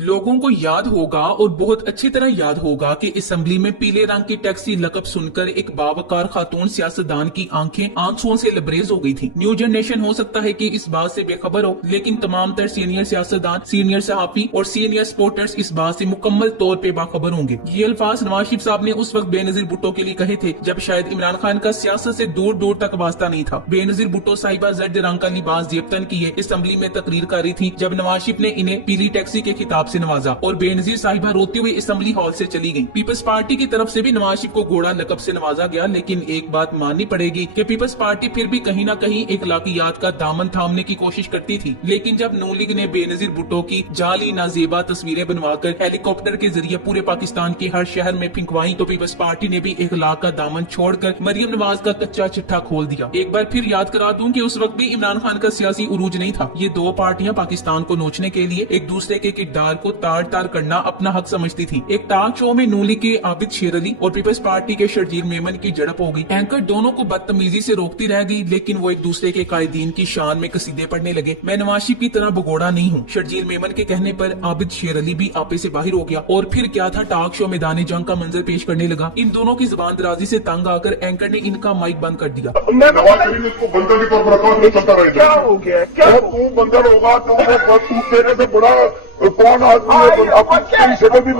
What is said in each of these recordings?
लोगों को याद होगा और बहुत अच्छी तरह याद होगा कि असेंबली में पीले रंग की टैक्सी लकब सुनकर एक बावकार खातून सियासतदान की आंखें आंसुओं से लबरेज हो गई थी। न्यू जनरेशन हो सकता है कि इस बात से बेखबर हो, लेकिन तमाम तर सीनियर सियासतदान, सीनियर सहाफी और सीनियर स्पोर्टर्स इस बात से मुकम्मल तौर पे बाखबर होंगे। ये अल्फाज नवाज शरीफ साहब ने उस वक्त बेनजीर भुट्टो के लिए कहे थे जब शायद इमरान खान का सियासत से दूर दूर तक वास्ता नहीं था। बेनजीर भुट्टो साहिबा जर्द रंग का लिबास जेबतन किए असेंबली में तकरीर कर रही थी जब नवाज शरीफ ने इन्हें पीली टैक्सी के खिताब से नवाजा और बेनजीर साहिबा रोते हुए असेंबली हॉल से चली गई। पीपल्स पार्टी की तरफ से भी नवाज शरीफ को घोड़ा लकब से नवाजा गया, लेकिन एक बात माननी पड़ेगी कि पीपल्स पार्टी फिर भी कहीं न कहीं इखलाकियात का दामन थामने की कोशिश करती थी। लेकिन जब नून लीग ने बेनजीर भुट्टो की जाली नाजेबा तस्वीरें बनवाकर हेलीकॉप्टर के जरिए पूरे पाकिस्तान के हर शहर में फिंकवाई तो पीपल्स पार्टी ने भी इखलाक का दामन छोड़कर मरियम नवाज का कच्चा चिट्ठा खोल दिया। एक बार फिर याद करा दूं कि उस वक्त भी इमरान खान का सियासी उरूज नहीं था। ये दो पार्टियां पाकिस्तान को नोचने के लिए एक दूसरे के किरदार को तार तार करना अपना हक समझती थी। एक टॉक शो में नून लीग के आबिद शेर अली और पीपल्स पार्टी के शर्जील मेमन की झड़प हो गई। एंकर दोनों को बदतमीजी से रोकती रह गई, लेकिन वो एक दूसरे के कायदीन की शान में कसीदे पढ़ने लगे। मैं नवाज शरीफ की तरह भगोड़ा नहीं हूँ। शर्जील मेमन के कहने पर आबिद शेर अली भी आपे से बाहर हो गया और फिर क्या था, टॉक शो मैदान जंग का मंजर पेश करने लगा। इन दोनों की जुबान दराजी से तंग आकर एंकर ने इनका माइक बंद कर दिया। नवाज शरीफ ने इसको बंदर के तौर पर रखा, चलता रहेगा। क्या हो गया? क्या तू बंदर होगा तो तू तेरे से बड़ा कौन आदमी है? अपनी शक्ल भी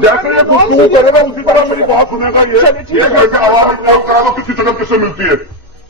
जैसे ये गुफ्तगू करेगा उसी तरह मेरी बात सुनेगा। ये आवाज इस्तेमाल करा दो, किसकी शक्ल किससे मिलती है?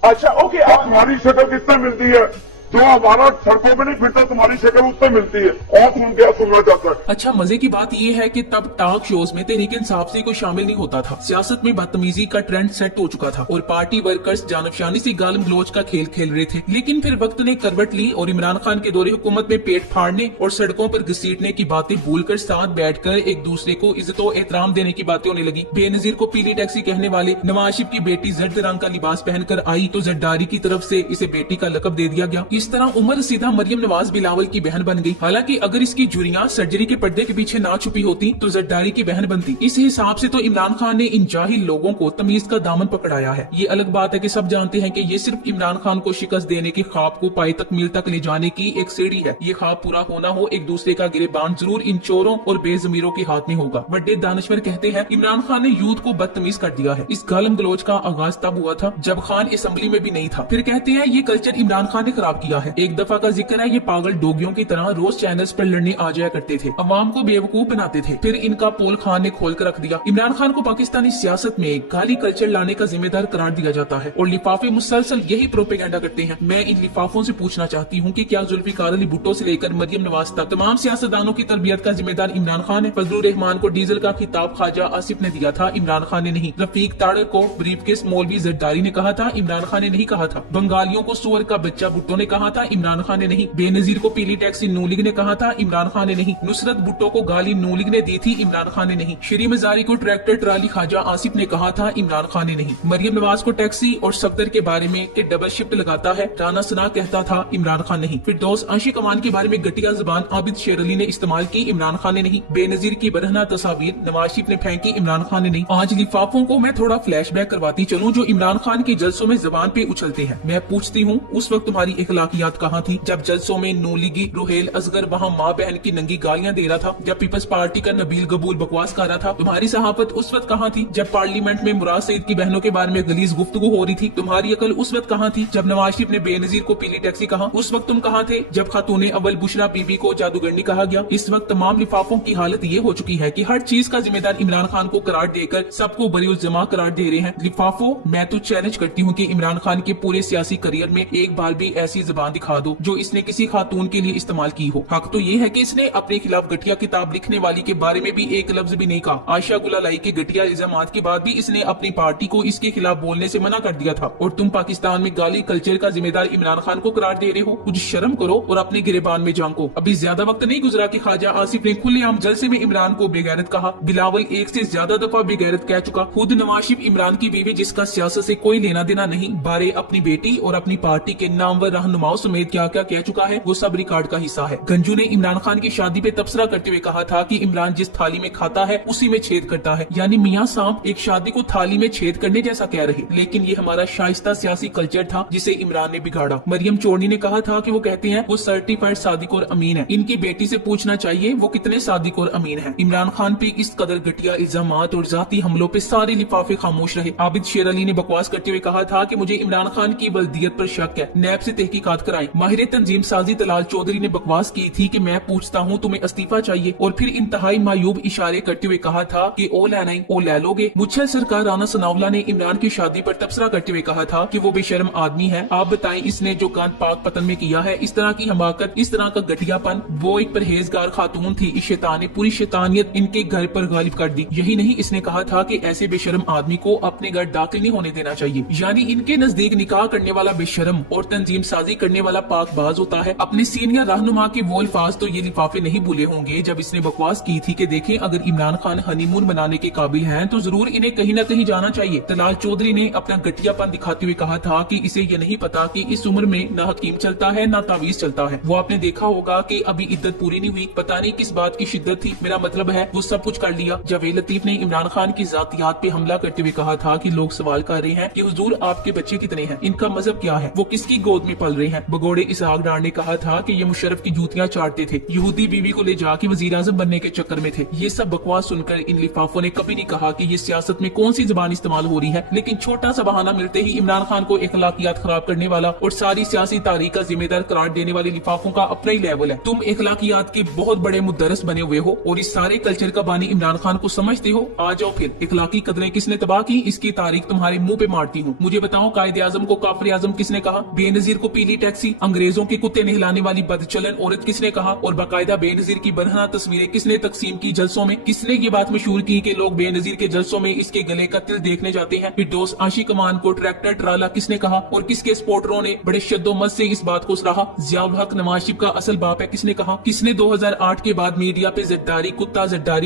अच्छा ओके, आप तुम्हारी शक्ल किससे मिलती है? जो हमारा सड़कों में नहीं फिरता तुम्हारी शक्ल उससे मिलती है। और सुन क्या सुनना चाहता है? अच्छा, मजे की बात यह है कि तब टॉक शोज में तहरीक इंसाफ से कोई शामिल नहीं होता था। सियासत में बदतमीजी का ट्रेंड सेट हो चुका था और पार्टी वर्कर्स जानबशानी से गालिम गलोच का खेल खेल रहे थे। लेकिन फिर वक्त ने करवट ली और इमरान खान के दौरे हुकूमत में पेट फाड़ने और सड़कों पर घसीटने की बातें भूलकर साथ बैठकर एक दूसरे को इज्जत और एहतराम देने की बातें होने लगी। बेनजीर को पीली टैक्सी कहने वाले नवाज शरीफ की बेटी जर्द रंग का लिबास पहनकर आई तो जरदारी की तरफ से इसे बेटी का लकब दे दिया गया। इस तरह उमर सीधा मरियम नवाज बिलावल की बहन बन गई। हालांकि अगर इसकी जुरियां सर्जरी के पर्दे के पीछे ना छुपी होती तो जरदारी की बहन बनती। इस हिसाब से तो इमरान खान ने इन जाहिल लोगों को तमीज का दामन पकड़ाया है। ये अलग बात है कि सब जानते हैं कि ये सिर्फ इमरान खान को शिकस्त देने के ख्वाब को पाए तक मील तक ले जाने की एक सीढ़ी है। ये ख्वाब पूरा होना हो, एक दूसरे का गिरेबान जरूर इन चोरों और बेजमीरों के हाथ में होगा। बड़े दानश्वर कहते हैं इमरान खान ने यूथ को बदतमीज कर दिया है। इस गालम गलोच का आगाज तब हुआ था जब खान असेंबली में भी नहीं था। फिर कहते हैं ये कल्चर इमरान खान ने खराब किया है। एक दफा का जिक्र है, ये पागल डोगियों की तरह रोज चैनल्स पर लड़ने आ जाया करते थे, अवाम को बेवकूफ बनाते थे। फिर इनका पोल खान ने खोल कर रख दिया। इमरान खान को पाकिस्तानी सियासत में गाली कल्चर लाने का जिम्मेदार करार दिया जाता है और लिफाफे मुसलसल यही प्रोपेगेंडा करते हैं। मैं इन लिफाफों से पूछना चाहती हूँ कि क्या जुल्फिकार अली भुट्टो से लेकर मरियम नवाज तक तमाम सियासतदानों की तरबियत का जिम्मेदार इमरान खान है? फजलुर रहमान को डीजल का खिताब ख्वाजा आसिफ ने दिया था, इमरान खान ने नहीं। रफीक ताड़र को ब्रीफकेस मौलवी जरदारी ने कहा था, इमरान खान ने नहीं कहा था। बंगालियों को सुअर का बच्चा भुट्टो ने कहा था, इमरान खान ने नहीं। बेनजीर को पीली टैक्सी नून लीग ने कहा था, इमरान खान ने नहीं। नुसरत भुट्टो को गाली नून लीग ने दी थी, इमरान खान ने नहीं। श्री मजारी को ट्रैक्टर ट्राली ख्वाजा आसिफ ने कहा था, इमरान खान ने नहीं। मरियम नवाज को टैक्सी और सफदर के बारे में कि डबल शिफ्ट लगाता है राना सना कहता था, इमरान खान नहीं। फिर दोस्त आशिक अमान के बारे में घटिया जुबान आबिद शेर अली ने इस्तेमाल की, इमरान खान ने नहीं। बेनजीर की बरहना तस्वीर नवाज शरीफ ने फेंकी, इमरान खान ने नहीं। आज लिफाफों को मैं थोड़ा फ्लैशबैक करवाती चलूं जो इमरान खान के जलसों में जबान पे उछलते हैं। मैं पूछती हूँ उस वक्त तुम्हारी इखलाकियात कहाँ थी जब जलसों में नून लीगी रोहेल असगर वहाँ माँ बहन की नंगी गालियां दे रहा था, जब पीपल्स पार्टी का नबील गबूल बकवास कर रहा था? तुम्हारी सहाफत उस वक्त कहाँ थी जब पार्लियामेंट में मुराद सईद की बहनों के बारे में गलीज गुफ्तगू हो रही थी? तुम्हारी अकल उस वक्त कहाँ थी जब नवाज शरीफ ने बेनजीर को पीली टैक्सी कहा? उस वक्त तुम कहाँ थे जब खातूने अव्वल बुशरा बीबी को जादूगरनी कहा गया? इस वक्त तमाम लिफाफों की हालत ये हो चुकी है कि हर चीज का जिम्मेदार इमरान खान को करार देकर सबको बरीउल जमा करार दे रहे हैं। लिफाफों, मैं तो चैलेंज करती हूँ कि इमरान खान के पूरे सियासी करियर में एक बार भी ऐसी जुबान दिखा दो जो इसने किसी खातून के लिए इस्तेमाल की हो। हक तो ये है कि इसने अपने खिलाफ घटिया किताब लिखने वाली के बारे में भी एक लफ्ज भी नहीं कहा। आयशा गुलालाई के घटिया इल्जामात के बाद भी इसने अपनी पार्टी को इसके खिलाफ बोलने से मना कर दिया था। और तुम पाकिस्तान में गाली कल्चर का जिम्मेदार इमरान खान को करार दे रहे हो। कुछ शर्म करो और अपने गिरेबान में झांको। अभी ज्यादा वक्त नहीं गुजरा कि ख्वाजा आसिफ ने खुलेआम जलसे में इमरान को बेगैरत कहा। बिलावल एक से ज्यादा दफा बेगैरत कह चुका। खुद नवाज शरीफ इमरान की बीवी जिसका सियासत से कोई लेना देना नहीं, बारे अपनी बेटी और अपनी पार्टी के नामवर रहनुमा माओ समेत क्या क्या कह चुका है वो सब रिकॉर्ड का हिस्सा है। गंजू ने इमरान खान की शादी पे तबसरा करते हुए कहा था कि इमरान जिस थाली में खाता है उसी में छेद करता है, यानी मियां साहब एक शादी को थाली में छेद करने जैसा कह रहे, लेकिन ये हमारा शाइस्ता सियासी कल्चर था जिसे इमरान ने बिगाड़ा। मरियम चोरनी ने कहा था कि वो कहते हैं वो सर्टिफाइड सादिक और अमीन है, इनकी बेटी से पूछना चाहिए वो कितने सादिक और अमीन है। इमरान खान पे इस कदर घटिया इल्जामात और जाती हमलों पे सारे लिफाफे खामोश रहे। आबिद शेर अली ने बकवास करते हुए कहा था कि मुझे इमरान खान की बल्दियत पर शक है, नैब से तहकीकात कराएं। माहिर तंजीम साजी तलाल चौधरी ने बकवास की थी कि मैं पूछता हूँ तुम्हें इस्तीफा चाहिए, और फिर इंतहाई मायूब इशारे करते हुए कहा था कि ओ लेना ही ओ ले लोगे। मुझे सरकार राना सनाउल्लाह ने इमरान की शादी पर तबसरा करते हुए कहा था कि वो बेशर्म आदमी है। आप बताएं इसने जो गंद पाक पतन में किया है, इस तरह की हमाकत, इस तरह का घटियापन। वो एक परहेजगार खातून थी, इस शैतान ने पूरी शैतानियत इनके घर पर गालिब कर दी। यही नहीं, इसने कहा था कि ऐसे बेशर्म आदमी को अपने घर दाखिल नहीं होने देना चाहिए। यानी इनके नजदीक निकाह करने वाला बेशर्म और तंजीम साजी करने वाला पाकबाज होता है। अपने सीनियर रहनुमा के वो अल्फाज तो ये लिफाफे नहीं भूले होंगे जब इसने बकवास की थी कि देखें अगर इमरान खान हनीमून मनाने के काबिल हैं तो जरूर इन्हें कहीं न कहीं जाना चाहिए। तलाल चौधरी ने अपना घटियापन दिखाते हुए कहा था कि इसे ये नहीं पता कि इस उम्र में न हकीम चलता है न तावीज चलता है। वो आपने देखा होगा कि अभी इद्दत पूरी नहीं हुई, पता नहीं किस बात की शिद्दत थी। मेरा मतलब है वो सब कुछ कर लिया। जावेद लतीफ ने इमरान खान की जातियात पे हमला करते हुए कहा था कि लोग सवाल कर रहे हैं कि हुजूर आपके बच्चे कितने हैं, इनका मजहब क्या है, वो किसकी गोद में पल रहे हैं। भगोड़े इसहाक डार ने कहा था कि ये मुशर्रफ की जूतियां चाटते थे, यहूदी बीवी को ले जाके वजीर आजम बनने के चक्कर में थे। ये सब बकवास सुनकर इन लिफाफों ने कभी नहीं कहा कि ये सियासत में कौन सी जबान इस्तेमाल हो रही है, लेकिन छोटा सा बहाना मिलते ही इमरान खान को इखलाकियात खराब करने वाला और सारी सियासी तारीख का जिम्मेदार करार देने वाले लिफाफों का अपना ही लेवल है। तुम इखलाकियात के बहुत बड़े मुदरस बने हुए हो और इस सारे कल्चर का बानी इमरान खान को समझते हो। आ जाओ फिर, इखलाकी कदरें किसने तबाह की, इसकी तारीख तुम्हारे मुंह पे मारती हूँ। मुझे बताओ कायदे आजम को काफिर आजम किसने कहा, बेनजीर को पीली टैक्सी, अंग्रेजों के कुत्ते नहलाने वाली बदचलन औरत किसने कहा, और बाकायदा बेनजीर की बरहना तस्वीरें किसने तकसीम की जलसों में। किसने ये बात मशहूर की कि लोग बेनजीर के जलसों में इसके गले का तिल देखने जाते हैं। फिरदौस आशिक अमान को ट्रैक्टर ट्राला किसने कहा, और किसके सपोर्टरों ने बड़े शद्दोमत से इस बात को सराहा। जियाउल हक नवाज शरीफ का असल बाप है किसने कहा। किसने 2008 के बाद मीडिया पे जद्दारी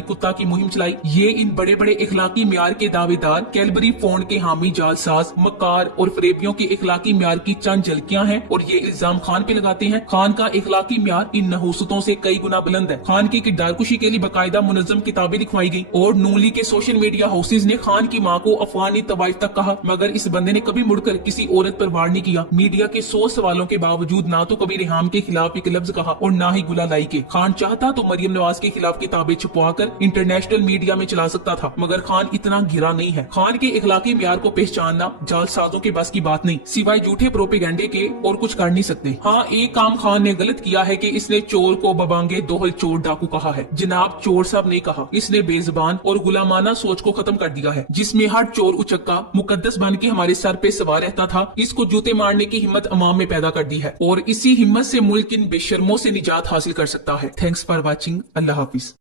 कुत्ता की मुहिम चलाई। ये इन बड़े बड़े इखलाकी म्यार के दावेदार, कैलबरी फोन के हामी जालसाज, मकार और फरेबियों के इखलाकी म्यार की चंद झलकियां हैं, और ये इल्जाम खान पे लगाते हैं। खान का इखलाकी म्यार इन नहूसतों से कई गुना बुलंद है। खान की किरदारकुशी के लिए बाकायदा मुनज़्ज़म किताबें लिखवाई गई, और नूली के सोशल मीडिया हाउसेज ने खान की मां को अफगानी तवाइफ तक कहा, मगर इस बंदे ने कभी मुड़कर किसी औरत पर वार नहीं किया। मीडिया के 100 सवालों के बावजूद ना तो कभी रेहाम के खिलाफ एक लफ्ज कहा और ना ही गुला लाई के। खान चाहता तो मरियम नवाज के खिलाफ किताबें छुपवाकर इंटरनेशनल मीडिया में चला सकता था, मगर खान इतना गिरा नहीं है। खान के इखलाकी म्यार को पहचानना जालसाजों के बस की बात नहीं, सिवाय झूठे प्रोपेगेंडे के और कुछ कर नहीं सकते। हाँ, एक काम खान ने गलत किया है कि इसने चोर को बबांगे दोहल चोर डाकू कहा है। जनाब चोर साहब ने कहा, इसने बेजबान और गुलामाना सोच को खत्म कर दिया है, जिसमें हर चोर उचक्का मुकद्दस बन के हमारे सर पे सवार रहता था। इसको जूते मारने की हिम्मत अवाम में पैदा कर दी है, और इसी हिम्मत से मुल्क इन बेशर्मों से निजात हासिल कर सकता है। Thanks for watching. Allah Hafiz.